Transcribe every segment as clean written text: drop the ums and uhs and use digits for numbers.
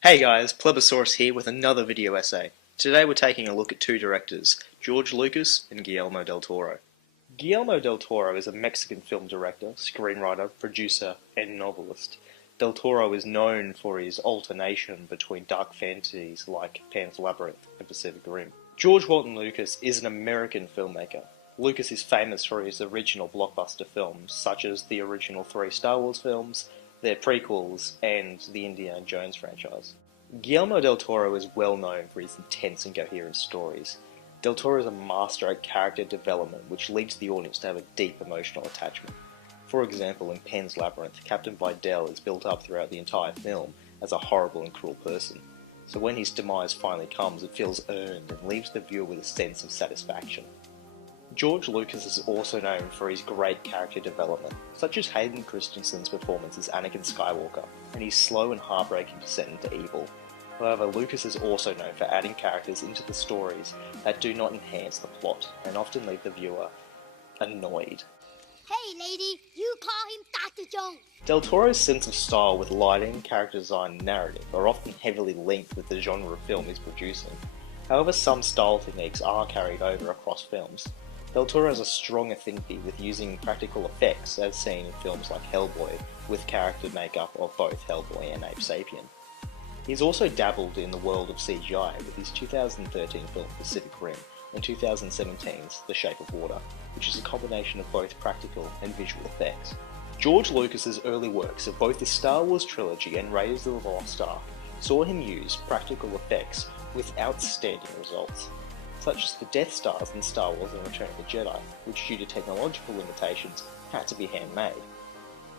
Hey guys, Plebosaurus here with another video essay. Today we're taking a look at two directors, George Lucas and Guillermo del Toro. Guillermo del Toro is a Mexican film director, screenwriter, producer, and novelist. Del Toro is known for his alternation between dark fantasies like Pan's Labyrinth and Pacific Rim. George Walton Lucas is an American filmmaker. Lucas is famous for his original blockbuster films, such as the original three Star Wars films, their prequels, and the Indiana Jones franchise. Guillermo del Toro is well known for his intense and coherent stories. Del Toro is a master at character development, which leads the audience to have a deep emotional attachment. For example, in Pan's Labyrinth, Captain Vidal is built up throughout the entire film as a horrible and cruel person. So when his demise finally comes, it feels earned and leaves the viewer with a sense of satisfaction. George Lucas is also known for his great character development, such as Hayden Christensen's performance as Anakin Skywalker, and his slow and heartbreaking descent into evil. However, Lucas is also known for adding characters into the stories that do not enhance the plot, and often leave the viewer annoyed. Hey lady, you call him Dr. Jones. Del Toro's sense of style with lighting, character design, and narrative are often heavily linked with the genre of film he's producing. However, some style techniques are carried over across films. Del Toro has a strong affinity with using practical effects, as seen in films like Hellboy, with character makeup of both Hellboy and Ape Sapien. He's also dabbled in the world of CGI with his 2013 film Pacific Rim and 2017's The Shape of Water, which is a combination of both practical and visual effects. George Lucas's early works of both the Star Wars trilogy and Raiders of the Lost Ark saw him use practical effects with outstanding results, such as the Death Stars in Star Wars and Return of the Jedi, which due to technological limitations had to be handmade.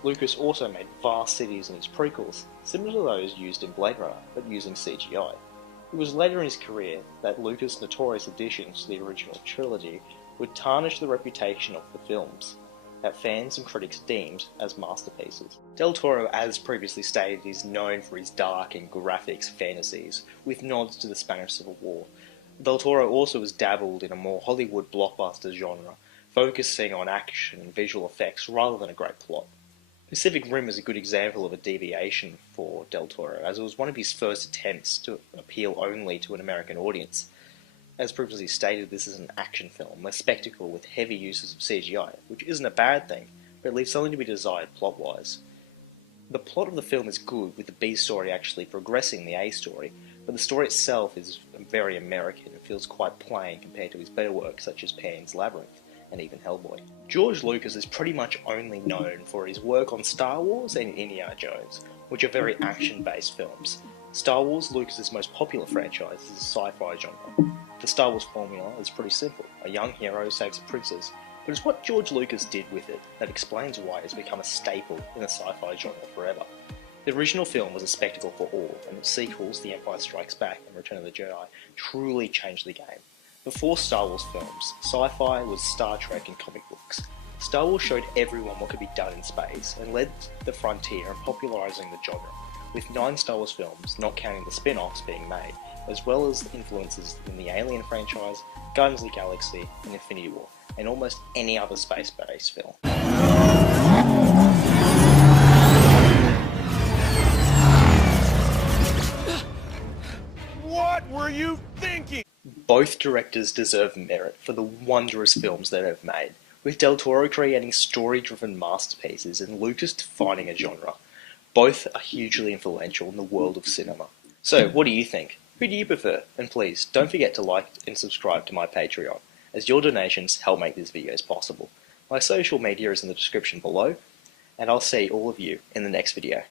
Lucas also made vast cities in his prequels, similar to those used in Blade Runner, but using CGI. It was later in his career that Lucas' notorious additions to the original trilogy would tarnish the reputation of the films, that fans and critics deemed as masterpieces. Del Toro, as previously stated, is known for his dark and graphic fantasies, with nods to the Spanish Civil War. Del Toro also has dabbled in a more Hollywood blockbuster genre, focusing on action and visual effects rather than a great plot. Pacific Rim is a good example of a deviation for Del Toro, as it was one of his first attempts to appeal only to an American audience. As previously stated, this is an action film, a spectacle with heavy uses of CGI, which isn't a bad thing, but it leaves something to be desired plot-wise. The plot of the film is good, with the B story actually progressing the A story, but the story itself is very American and feels quite plain compared to his better work such as Pan's Labyrinth and even Hellboy. George Lucas is pretty much only known for his work on Star Wars and Indiana Jones, which are very action-based films. Star Wars, Lucas' most popular franchise, is a sci-fi genre. The Star Wars formula is pretty simple. A young hero saves a princess, but it's what George Lucas did with it that explains why it has become a staple in the sci-fi genre forever. The original film was a spectacle for all, and its sequels, The Empire Strikes Back and Return of the Jedi, truly changed the game. Before Star Wars films, sci-fi was Star Trek and comic books. Star Wars showed everyone what could be done in space, and led the frontier in popularising the genre, with 9 Star Wars films, not counting the spin-offs, being made, as well as influences in the Alien franchise, Guardians of the Galaxy, and Infinity War, and almost any other space-based film. What were you thinking? Both directors deserve merit for the wondrous films they have made, with Del Toro creating story-driven masterpieces and Lucas defining a genre. Both are hugely influential in the world of cinema. So, what do you think? Who do you prefer? And please, don't forget to like and subscribe to my Patreon, as your donations help make these videos possible. My social media is in the description below, and I'll see all of you in the next video.